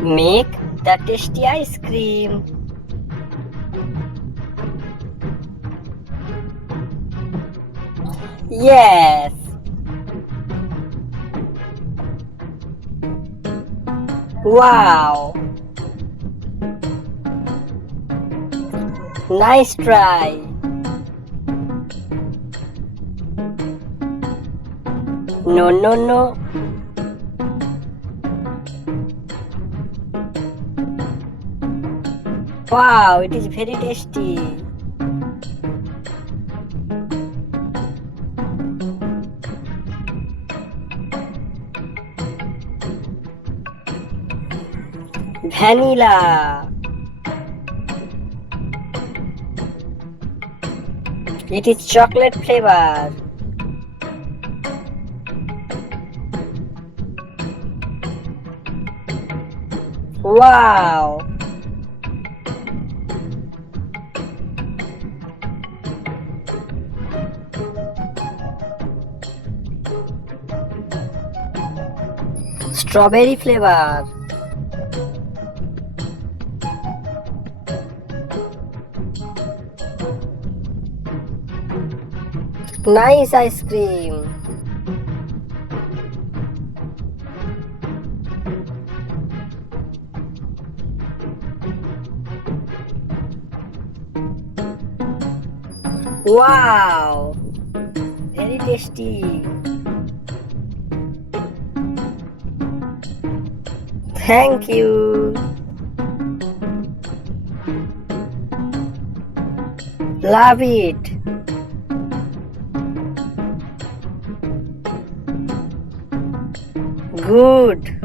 Make the tasty ice cream. Yes. Wow. Nice try. No, no, no. Wow, it is very tasty. Vanilla. It is chocolate flavor. Wow. Strawberry flavor. Nice ice cream. Wow. Very tasty. Thank you. Love it. Good.